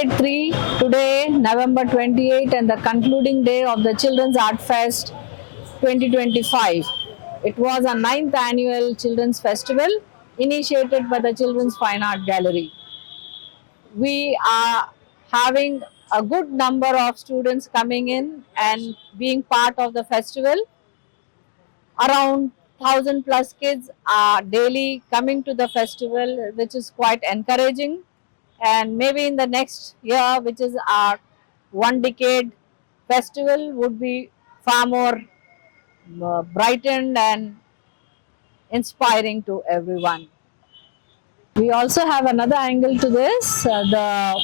Grade 3, today November 28 and the concluding day of the Children's Art Fest 2025. It was a 9th annual Children's Festival initiated by the Children's Fine Art Gallery. We are having a good number of students coming in and being part of the festival. Around 1000 plus kids are daily coming to the festival, which is quite encouraging. And maybe in the next year, which is our one decade festival, would be far more brightened and inspiring to everyone. We also have another angle to this. The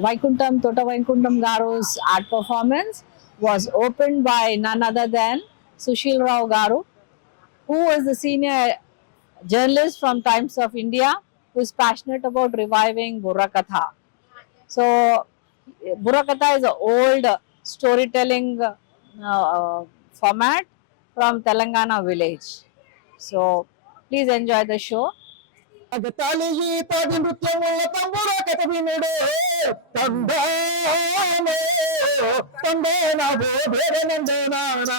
Vaikuntham, Tota Vaikuntham Garu's art performance was opened by none other than Sushil Rao Garu, who was the senior journalist from Times of India, who is passionate about reviving Burrakatha. So, Burrakatha is an old storytelling format from Telangana village. So, please enjoy the show. అగతాళి ఈతాది నృత్యముల తంబుర కథ వినుడు తందానో తందానభో దేవనందనానా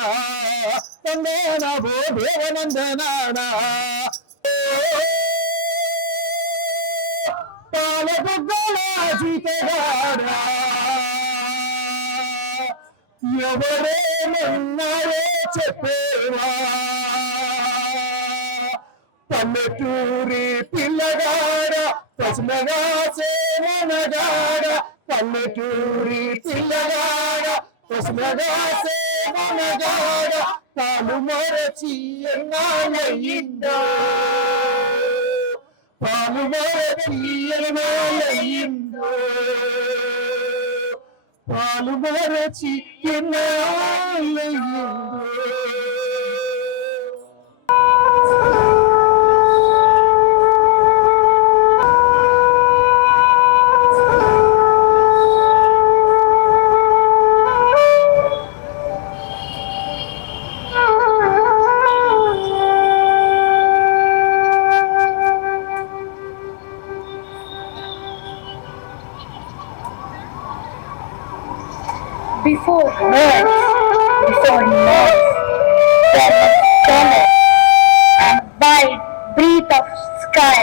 తందానభో దేవనందనానా పాలబుగ్గల జీతగాడా ఎవరేమన్నారో చెప్పేవా పల్లెటూరి పిల్లగాడ పసుమగా సేమనగాడ పల్లెటూరి పిల్లగాడ పసుమగా సేమనగాడ పాలు మరచి ఎన్నాళ్ళయిందో పాలు మరచి ఎన్నాళ్ళయిందో పాలు మరచి ఎన్నాళ్ళయిందో. Before words, before noise, there was color and wide breadth of sky.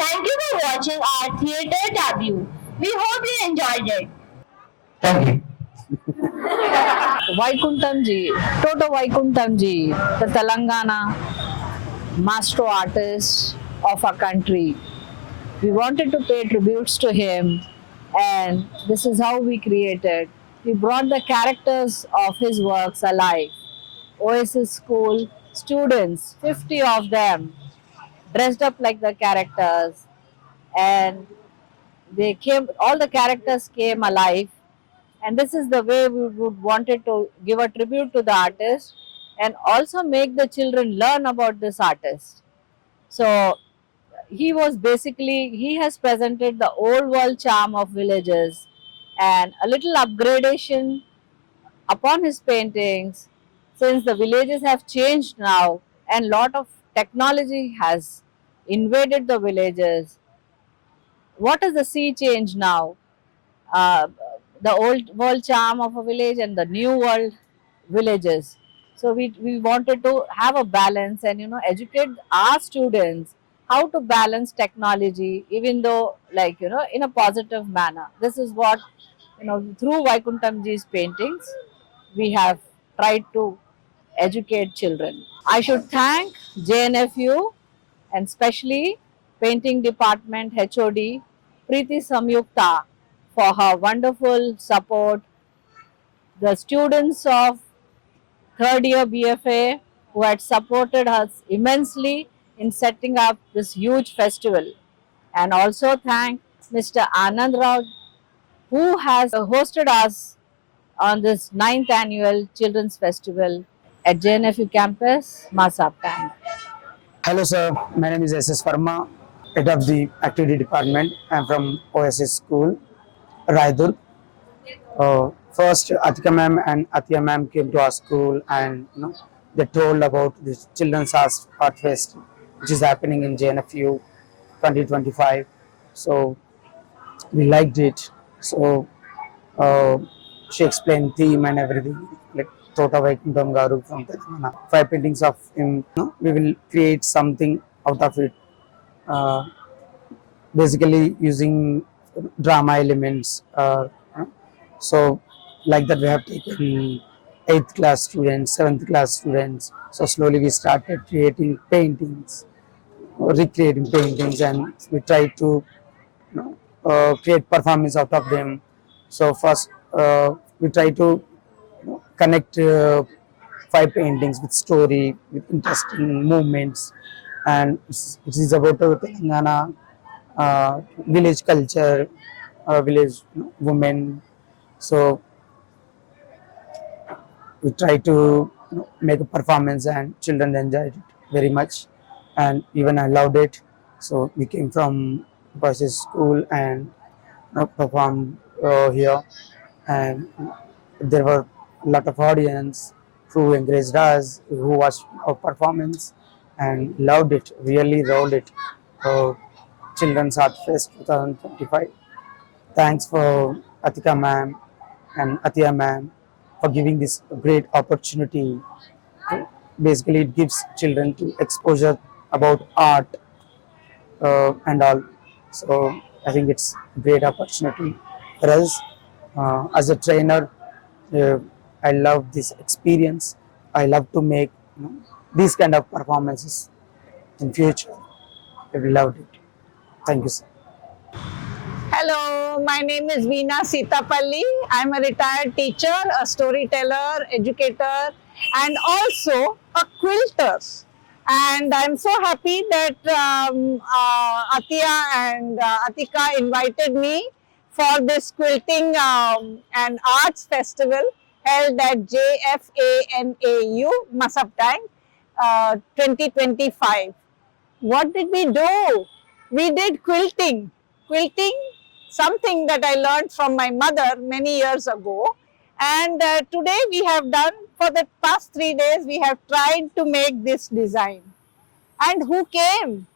Thank you for watching our theatre debut. We hope you enjoyed it. Thank you. Vaikuntham ji, Tota Vaikuntham ji, the Telangana master artist of our country. We wanted to pay tributes to him, and this is how we created. We brought the characters of his works alive. Oasis School students, 50 of them, dressed up like the characters, and they came, all the characters came alive. And this is the way we would wanted to give a tribute to the artist and also make the children learn about this artist. So he has presented the old world charm of villages and a little upgradation upon his paintings, since the villages have changed now and lot of technology has invaded the villages. What is the sea change now? uh, the old world charm of a village and the new world villages. So we wanted to have a balance and educate our students how to balance technology, even though, like, in a positive manner. This is what, through Vaikuntamji's paintings we have tried to educate children. I should thank JNFU and especially painting department HOD Preeti Samyukta for her wonderful support, the students of third year BFA who had supported us immensely in setting up this huge festival, and also thank Mr. Anand Rao who has hosted us on this ninth annual Children's Festival at JNFU campus, Masap Tank. Hello, sir. My name is SS Verma, head of the activity department. I'm from OSS School, Raidurg. First, Atika ma'am and Atia ma'am came to our school, and they told about this Children's Art Fest, which is happening in JNFU 2025. So we liked it. So she explained theme and everything, like Tota Vaikuntham Garu from Telangana. 5 paintings of him. We will create something out of it. Uh, Basically using drama elements. So like that we have taken 8th class students, 7th class students. So slowly we started creating paintings, recreating paintings, and we try to create performance out of them. So first we try to connect 5 paintings with story, with interesting movements, and it is about Telangana village culture, village women. So we try to make a performance, and children enjoyed it very much, and even I loved it. So we came from boys' school and performed here, and there were a lot of audience who encouraged us, who watched our performance and loved it, really loved it. Uh, Children's Art Fest 2025. Thanks for Atika ma'am and Atia ma'am for giving this great opportunity. Basically, it gives children to exposure about art and all. So I think it's a great opportunity for us. As a trainer, uh, I love this experience. I love to make these kind of performances in future. I loved it. Thank you, sir. Hello, my name is Veena Sitapalli. I'm a retired teacher, a storyteller, educator, and also a quilter. And I'm so happy that Atia and Atika invited me for this quilting and arts festival held at JFANAU, Masabtang, 2025. What did we do? We did quilting. Quilting, something that I learned from my mother many years ago. And today we have done, for the past 3 days, we have tried to make this design. And who came?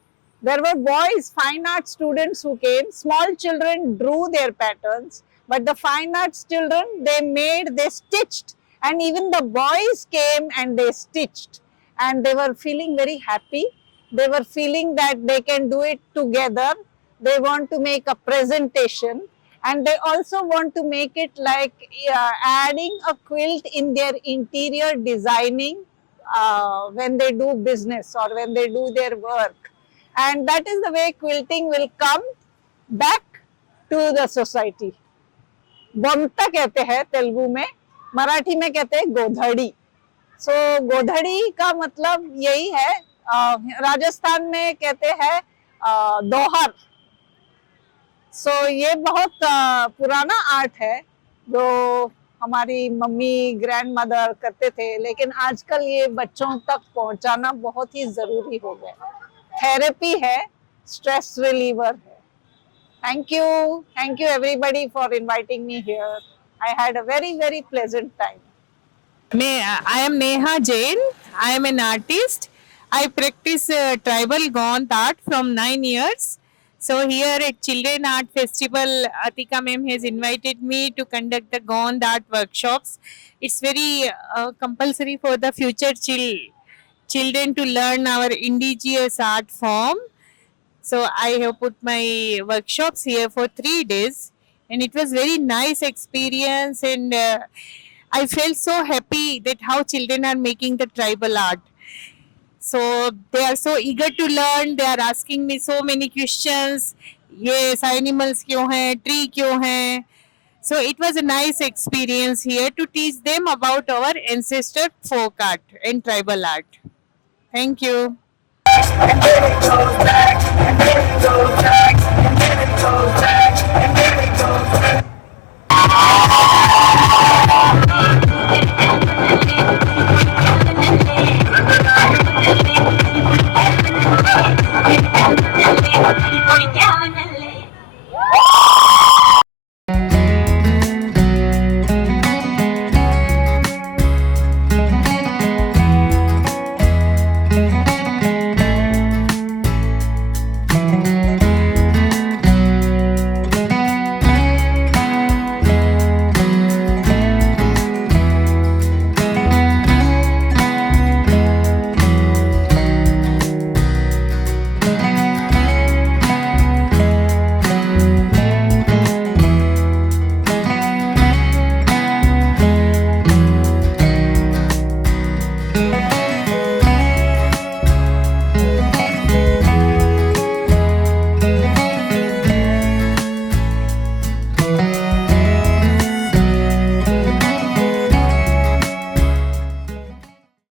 There were boys, fine arts students who came. Small children drew their patterns, but the fine arts children, they stitched. And even the boys came and they stitched. And they were feeling very happy. They were feeling that they can do it together. They want to make a presentation, and they also want to make it like adding a quilt in their interior designing when they do business or when they do their work. And that is the way quilting will come back to the society. बोमटा कहते हैं तेलुगु में, मराठी में कहते हैं गोधड़ी. सो गोधड़ी का मतलब यही है. राजस्थान में कहते हैं दोहर. सो ये बहुत पुराना आर्ट है जो हमारी मम्मी ग्रैंड मदर करते थे, लेकिन आजकल ये बच्चों तक पहुंचाना बहुत ही ज़रूरी हो गया. थेरेपी है, स्ट्रेस रिलीवर है. Thank you everybody for inviting me here. I had a very pleasant time. I am Neha Jain. I am an artist. I practice tribal Gond art from 9 years. So here at Children Art Festival, Atika ma'am has invited me to conduct the Gond art workshops. It's very compulsory for the future children to learn our indigenous art form. So I have put my workshops here for 3 days, and it was very nice experience, and I felt so happy that how children are making the tribal art. So they are so eager to learn. They are asking me so many questions. Yes, animals क्यों हैं, tree क्यों हैं. So it was a nice experience here to teach them about our ancestor folk art and tribal art. Thank you.